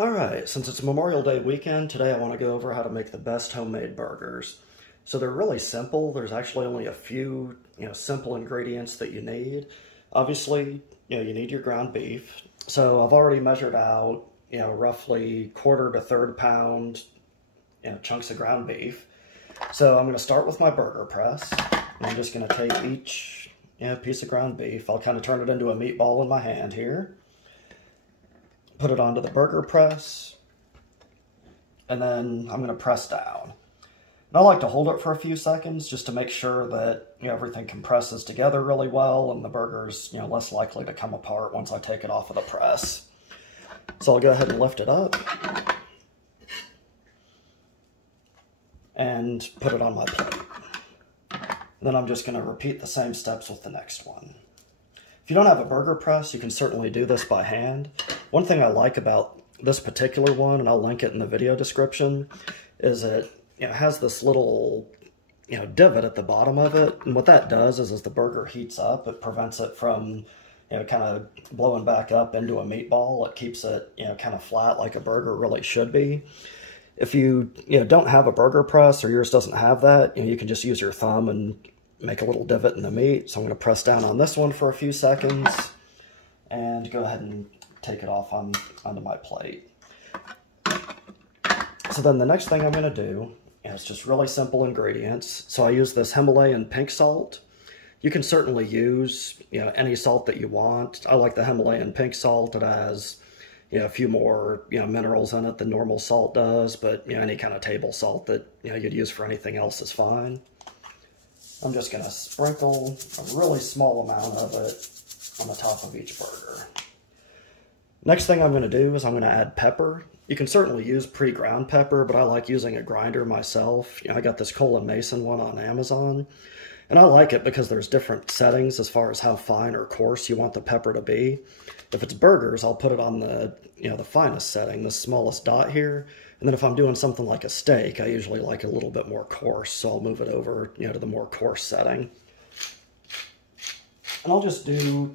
Alright, since it's Memorial Day weekend, today I want to go over how to make the best homemade burgers. So they're really simple. There's actually only a few, simple ingredients that you need. Obviously, you need your ground beef. So I've already measured out, roughly quarter to third pound, chunks of ground beef. So I'm going to start with my burger press. I'm just going to take each, piece of ground beef. I'll kind of turn it into a meatball in my hand here. Put it onto the burger press, and then I'm going to press down. And I like to hold it for a few seconds just to make sure that everything compresses together really well and the burger's less likely to come apart once I take it off of the press. So I'll go ahead and lift it up and put it on my plate. And then I'm just going to repeat the same steps with the next one. If you don't have a burger press, you can certainly do this by hand. One thing I like about this particular one, and I'll link it in the video description, is it has this little divot at the bottom of it. And what that does is as the burger heats up, it prevents it from kind of blowing back up into a meatball. It keeps it kind of flat like a burger really should be. If you don't have a burger press or yours doesn't have that, you can just use your thumb and make a little divot in the meat. So I'm going to press down on this one for a few seconds and go ahead and take it off onto my plate. So then the next thing I'm going to do is just really simple ingredients. So I use this Himalayan pink salt. You can certainly use any salt that you want. I like the Himalayan pink salt. It has a few more minerals in it than normal salt does, but any kind of table salt that you'd use for anything else is fine. I'm just going to sprinkle a really small amount of it on the top of each burger. Next thing I'm going to do is I'm going to add pepper. You can certainly use pre-ground pepper, but I like using a grinder myself. I got this Colin Mason one on Amazon, and I like it because there's different settings as far as how fine or coarse you want the pepper to be. If it's burgers, I'll put it on the the finest setting, the smallest dot here. And then if I'm doing something like a steak, I usually like it a little bit more coarse, so I'll move it over to the more coarse setting. And I'll just do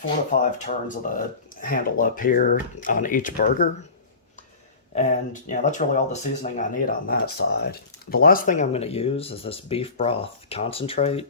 4 to 5 turns of the handle up here on each burger. And that's really all the seasoning I need on that side. The last thing I'm going to use is this beef broth concentrate.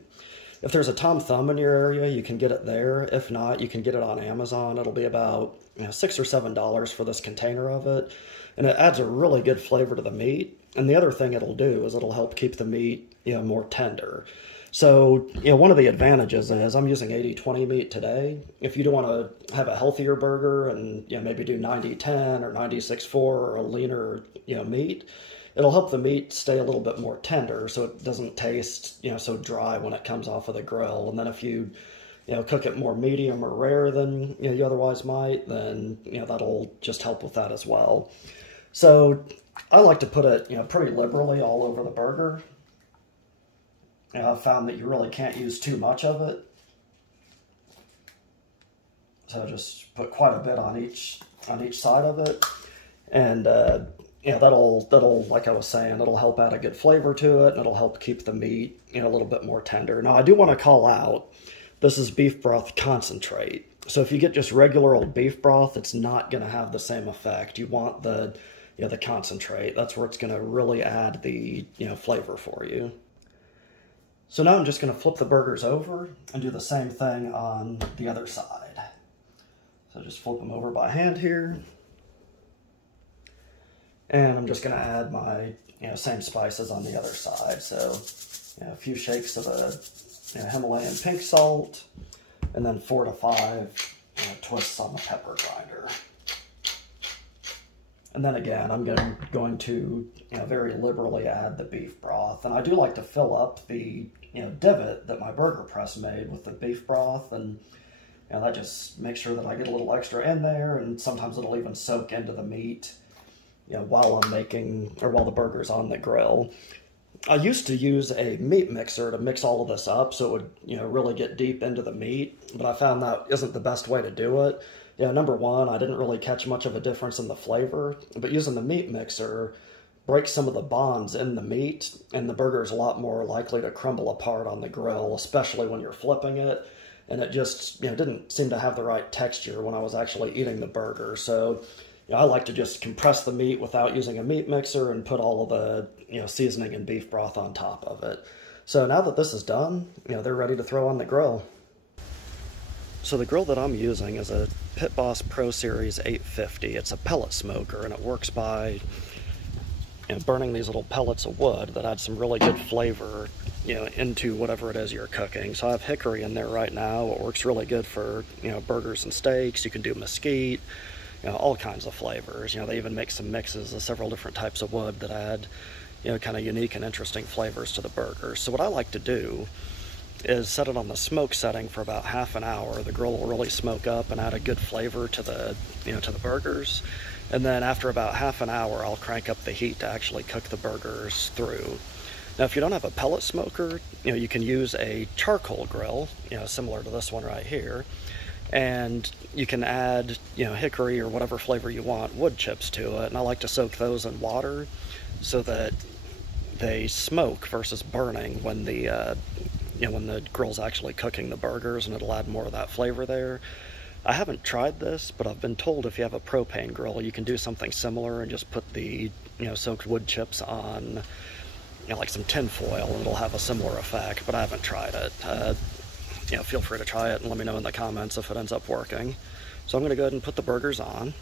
If there's a Tom Thumb in your area, you can get it there. If not, you can get it on Amazon. It'll be about $6 or $7 for this container of it. And it adds a really good flavor to the meat. And the other thing it'll do is it'll help keep the meat more tender. So, one of the advantages is I'm using 80-20 meat today. If you do want to have a healthier burger and maybe do 90-10 or 96-4 or a leaner meat, it'll help the meat stay a little bit more tender so it doesn't taste so dry when it comes off of the grill. And then if you cook it more medium or rare than you otherwise might, then that'll just help with that as well. So I like to put it pretty liberally all over the burger. I've found that you really can't use too much of it. So just put quite a bit on each side of it. And that'll, like I was saying, it'll help add a good flavor to it, and it'll help keep the meat a little bit more tender. Now I do want to call out, this is beef broth concentrate. So if you get just regular old beef broth, it's not going to have the same effect. You want the concentrate. That's where it's going to really add the flavor for you. So now I'm just going to flip the burgers over and do the same thing on the other side. So just flip them over by hand here. And I'm just going to add my same spices on the other side. So a few shakes of the Himalayan pink salt, and then 4 to 5 twists on the pepper grinder. And then again, I'm going to very liberally add the beef broth. And I do like to fill up the divot that my burger press made with the beef broth, and that just makes sure that I get a little extra in there, and sometimes it'll even soak into the meat while I'm making, or while the burger's on the grill. I used to use a meat mixer to mix all of this up so it would really get deep into the meat, but I found that isn't the best way to do it. Number one, I didn't really catch much of a difference in the flavor, but using the meat mixer breaks some of the bonds in the meat, and the burger is a lot more likely to crumble apart on the grill, especially when you're flipping it. And it just didn't seem to have the right texture when I was actually eating the burger. So I like to just compress the meat without using a meat mixer and put all of the seasoning and beef broth on top of it. So now that this is done, they're ready to throw on the grill. So the grill that I'm using is a Pit Boss Pro Series 850. It's a pellet smoker, and it works by burning these little pellets of wood that add some really good flavor into whatever it is you're cooking. So I have hickory in there right now. It works really good for burgers and steaks. You can do mesquite, all kinds of flavors. They even make some mixes of several different types of wood that add kind of unique and interesting flavors to the burgers. So what I like to do is set it on the smoke setting for about half an hour. The grill will really smoke up and add a good flavor to the to the burgers. And then after about half an hour, I'll crank up the heat to actually cook the burgers through. Now, if you don't have a pellet smoker, you can use a charcoal grill, similar to this one right here, and you can add, hickory or whatever flavor you want, wood chips to it. And I like to soak those in water so that they smoke versus burning when the when the grill's actually cooking the burgers, and it'll add more of that flavor there. I haven't tried this, but I've been told if you have a propane grill, you can do something similar and just put the soaked wood chips on like some tin foil, and it'll have a similar effect, but I haven't tried it. Feel free to try it and let me know in the comments if it ends up working. So I'm going to go ahead and put the burgers on.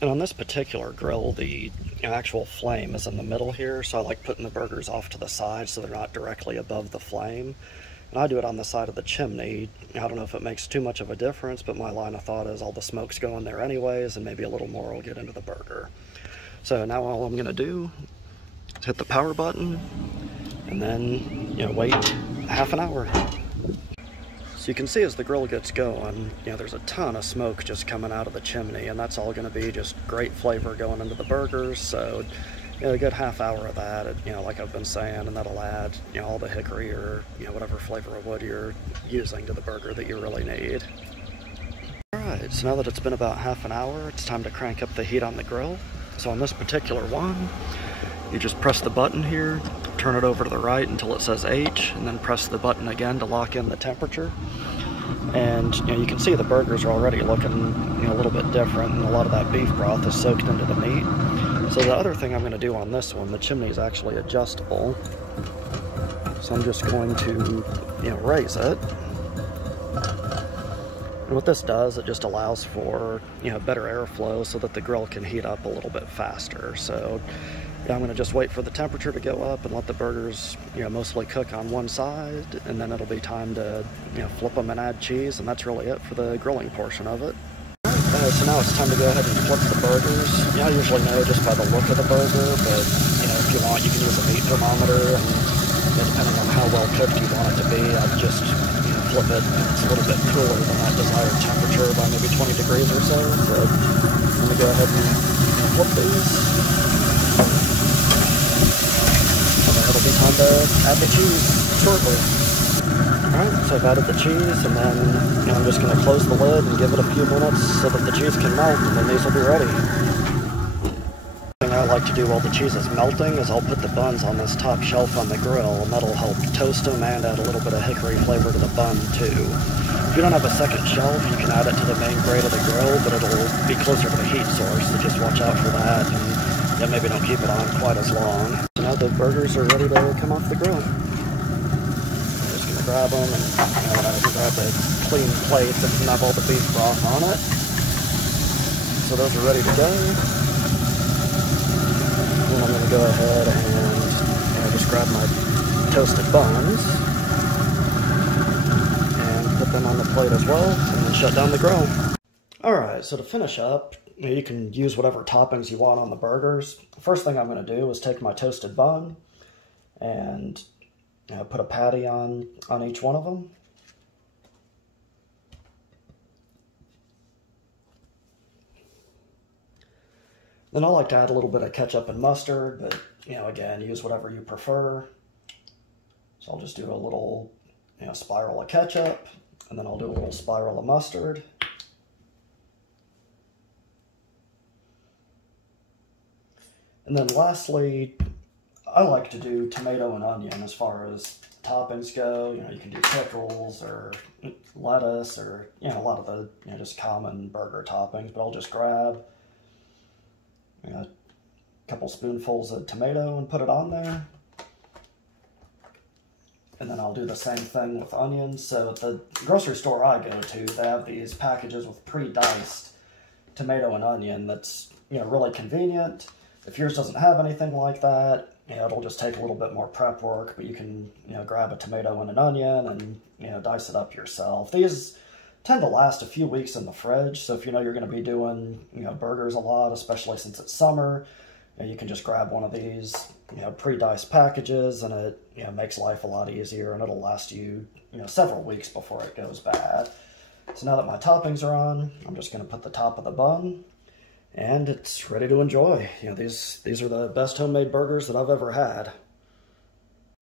And on this particular grill, the actual flame is in the middle here, so I like putting the burgers off to the side so they're not directly above the flame. And I do it on the side of the chimney. I don't know if it makes too much of a difference, but my line of thought is all the smoke's going there anyways, and maybe a little more will get into the burger. So now all I'm gonna do is hit the power button, and then, wait half an hour. So you can see as the grill gets going, there's a ton of smoke just coming out of the chimney, and that's all going to be just great flavor going into the burgers. So, a good half hour of that, like I've been saying, and that'll add, all the hickory or, whatever flavor of wood you're using to the burger that you really need. Alright, so now that it's been about half an hour, it's time to crank up the heat on the grill. So on this particular one, you just press the button here, turn it over to the right until it says H, and then press the button again to lock in the temperature. And you can see the burgers are already looking a little bit different, and a lot of that beef broth is soaked into the meat. So the other thing I'm going to do on this one, the chimney is actually adjustable. So I'm just going to raise it. And what this does, it just allows for better airflow so that the grill can heat up a little bit faster. So I'm going to just wait for the temperature to go up and let the burgers, mostly cook on one side, and then it'll be time to, flip them and add cheese, and that's really it for the grilling portion of it. So now it's time to go ahead and flip the burgers. I usually know just by the look of the burger, but, if you want, you can use a meat thermometer, and depending on how well cooked you want it to be, I'd just, flip it. It's a little bit cooler than that desired temperature by maybe 20 degrees or so, but I'm going to go ahead and flip these. It'll be time to add the cheese shortly. Alright, so I've added the cheese, and then I'm just going to close the lid and give it a few minutes so that the cheese can melt, and then these will be ready. The thing I like to do while the cheese is melting is I'll put the buns on this top shelf on the grill, and that'll help toast them and add a little bit of hickory flavor to the bun too. If you don't have a second shelf, you can add it to the main grate of the grill, but it'll be closer to the heat source, so just watch out for that, and maybe don't keep it on quite as long. So now the burgers are ready to come off the grill. I'm just going to grab them, and I grab a clean plate that doesn't have all the beef broth on it. So those are ready to go. And I'm going to go ahead and just grab my toasted buns and put them on the plate as well, and then shut down the grill. Alright, so to finish up, you can use whatever toppings you want on the burgers. The first thing I'm going to do is take my toasted bun and put a patty on each one of them. Then I like to add a little bit of ketchup and mustard, but again, use whatever you prefer. So I'll just do a little spiral of ketchup, and then I'll do a little spiral of mustard. And then lastly, I like to do tomato and onion as far as toppings go. You can do pickles or lettuce or, a lot of the, just common burger toppings. But I'll just grab a couple spoonfuls of tomato and put it on there. And then I'll do the same thing with onions. So at the grocery store I go to, they have these packages with pre-diced tomato and onion that's, really convenient. If yours doesn't have anything like that, it'll just take a little bit more prep work, but you can, grab a tomato and an onion and, dice it up yourself. These tend to last a few weeks in the fridge, so if you're going to be doing, burgers a lot, especially since it's summer, you can just grab one of these, pre-diced packages, and it, makes life a lot easier, and it'll last you, several weeks before it goes bad. So now that my toppings are on, I'm just going to put the top of the bun, and it's ready to enjoy. These are the best homemade burgers that I've ever had.